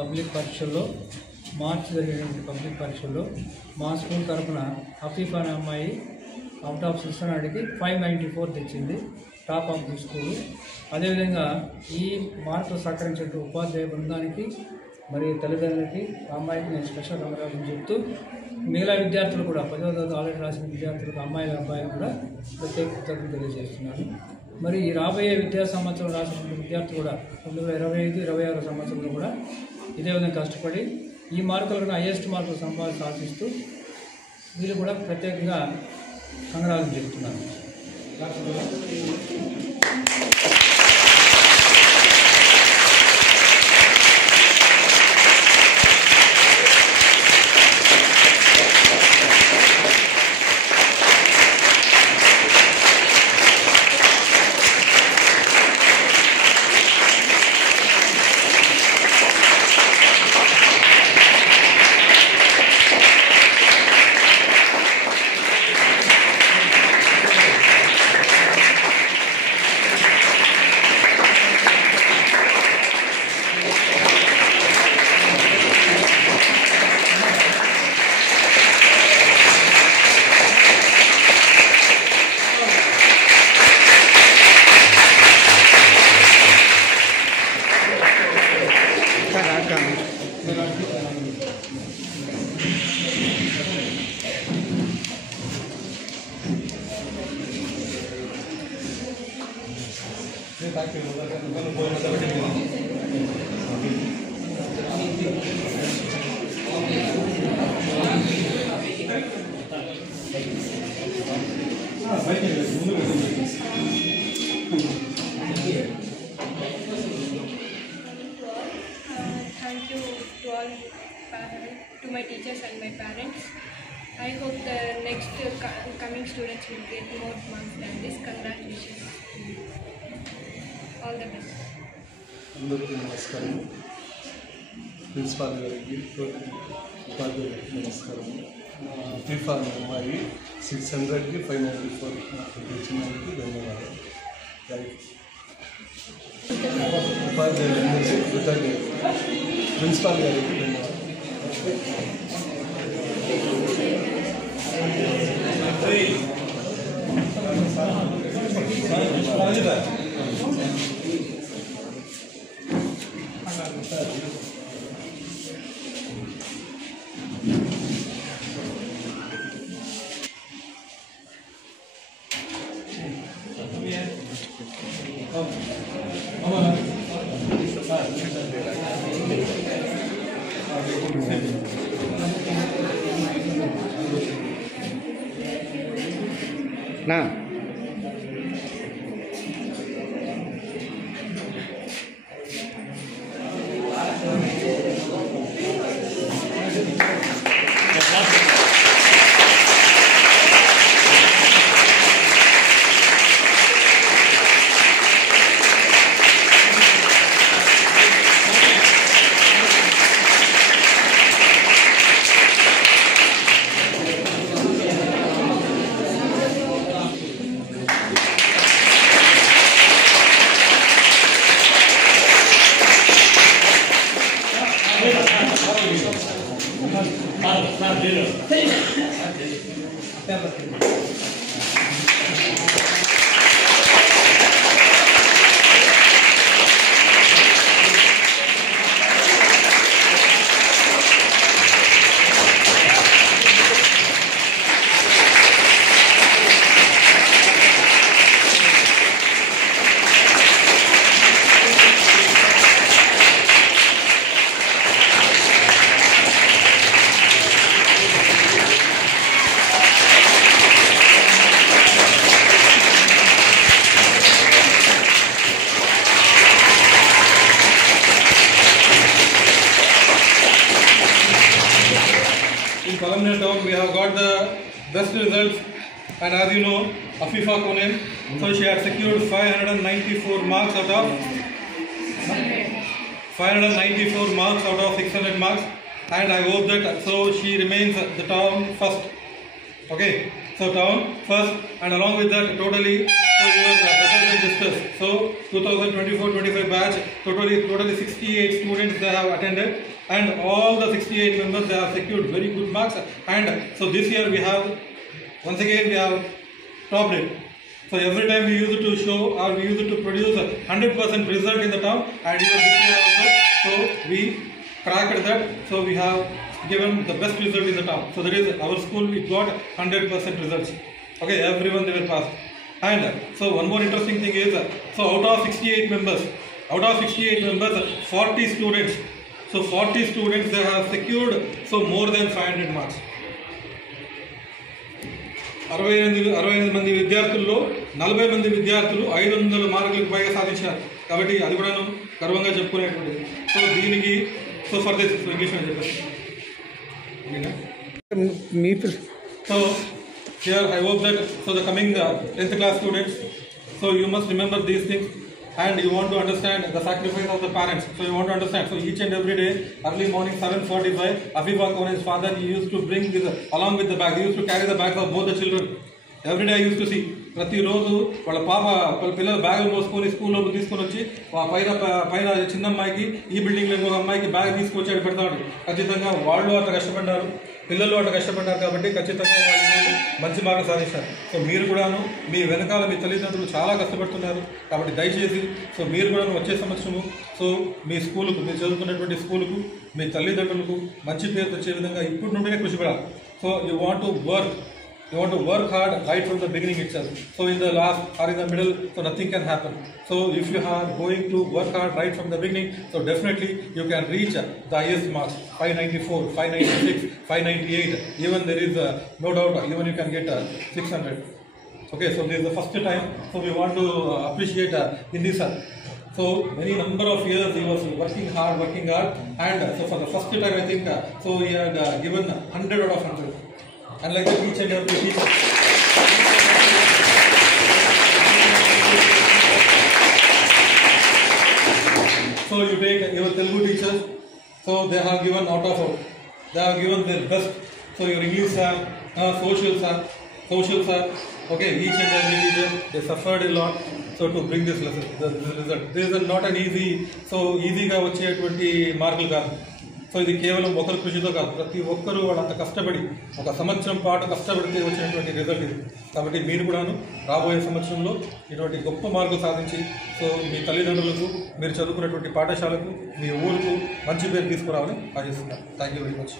Public పరీక్షల్లో మార్చి జరిగినటువంటి public పరీక్షల్లో మా స్కూల్ తరఫున అఫీఫా అనే అమ్మాయి అవుట్ ఆఫ్ 600కి 594 తెచ్చింది, టాప్ ఆఫ్ ది స్కూలు. అదేవిధంగా ఈ మార్కులు సహకరించిన ఉపాధ్యాయ బృందానికి మరియు తల్లిదండ్రులకి ఆ అమ్మాయికి నేను స్పెషల్ కంగ్రాచులేషన్ చెప్తూ, మిగతా విద్యార్థులు కూడా 10వ తరగతి ఆల్రెడీ రాసిన విద్యార్థులకు అమ్మాయిలు అబ్బాయిలు కూడా ప్రత్యేక కృతజ్ఞతలు తెలియజేస్తున్నాను. మరి ఈ రాబోయే విద్యా సంవత్సరం రాసిన విద్యార్థులు కూడా 2025-26 సంవత్సరంలో కూడా ఇదే విధంగా కష్టపడి ఈ మార్కులు కూడా హైయెస్ట్ మార్కులు సాధిస్తూ వీళ్ళు కూడా ప్రత్యేకంగా కంగ్రాచులేషన్ చెప్తున్నాను. Thank you to all to my teachers and my parents. I hope the next coming students will get more marks than this. Congratulations. All the best. అందరికీ నమస్కారం. ప్రిన్సిపాల్ గారికి, ఉపాధ్యాయులకు నమస్కారం. ఫీఫా అమ్మాయి 600కి 594 తెచ్చినందుకు ధన్యవాదాలు. ఉపాధ్యాయులందరికీ కృతజ్ఞతలు. ప్రిన్సిపాల్ గారికి ధన్యవాదాలు. నా preliminary term we have got the best results, and as you know, Afifa Konen, so she had secured 594 marks out of 600 marks, and I hope that so she remains the term first. Okay, So town first, and along with that totally, so your better than discussed. So 2024-25 batch, totally 68 students they have attended, and all the 68 members they have secured very good marks. And so this year we have, once again we have topped it. So every time we use it to show or we use it to produce 100% result in the town, and even this year also, so we cracked that. So we have given the best result in the town. So that is our school, it got 100% results. Okay, everyone they will pass. And so one more interesting thing is, so out of 68 members, 40 students, so 40 students they have secured so more than 500 marks. 68 మంది విద్యార్థుల్లో 40 మంది విద్యార్థులు 500 మార్కులకు పైగా సాధించారు. కాబట్టి అది కూడా గర్వంగా చెప్పుకునేటువంటిది. సో దీనికి సో ఫర్ దిస్ ఇంగ్లీష్ అని చెప్పేసి. So here I hope that so the coming 10th class students, so you must remember these things, and you want to understand the sacrifice of the parents. So you want to understand. So each and every day, early morning 7:45, Afifa Konen's father, he used to bring along with the bag. He used to carry the bags of both the children. Every day I used to see. ప్రతిరోజు వాళ్ళ పిల్లల బ్యాగులు మోసుకొని స్కూల్లో తీసుకొని వచ్చి పైన చిన్న అమ్మాయికి ఈ బిల్డింగ్లో ఇంకొక అమ్మాయికి బ్యాగ్ తీసుకొచ్చి పెడతాడు. ఖచ్చితంగా వాళ్ళు అట్లా కష్టపడ్డారు, పిల్లలు అట్లా కష్టపడ్డారు కాబట్టి ఖచ్చితంగా వాళ్ళు మంచి మార్కులు సాధిస్తారు. సో మీరు కూడాను మీ వెనకాల మీ తల్లిదండ్రులు చాలా కష్టపడుతున్నారు కాబట్టి దయచేసి సో మీరు కూడా వచ్చే సంవత్సరము సో మీ స్కూలుకు, మీరు చదువుకున్నటువంటి స్కూలుకు, మీ తల్లిదండ్రులకు మంచి పేరు వచ్చే విధంగా ఇప్పటి నుండినే కృషి పడాలి. So you want to work hard right from the beginning itself. So in the last or in the middle, so nothing can happen. So if you are going to work hard right from the beginning, so definitely you can reach the highest marks, 594, 596, 598. Even there is no doubt, even you can get 600. Okay, so this is the first time. So we want to appreciate Hindi sir. So many number of years he was working hard, and so for the first time I think so he had given 100 out of 100. And like each and every teacher. So you take your Telugu teachers, so they have given out of out. They have given their best. So your English sir, social sir, okay, each and every teacher, they suffered a lot. So to bring this result. This is not an easy, so easy ga వచ్చేటువంటి మార్కులు కాదు. So ఇది కేవలం ఒకరి కృషితో కాదు, ప్రతి ఒక్కరూ వాళ్ళంత కష్టపడి ఒక సంవత్సరం పాటు కష్టపడితే వచ్చినటువంటి రిజల్ట్ ఇది. కాబట్టి మీరు కూడాను రాబోయే సంవత్సరంలో ఇటువంటి గొప్ప మార్కులు సాధించి సో మీ తల్లిదండ్రులకు, మీరు చదువుకున్నటువంటి పాఠశాలకు, మీ ఊరుకు మంచి పేరు తీసుకురావాలని ఆశిస్తున్నాను. Thank you very much.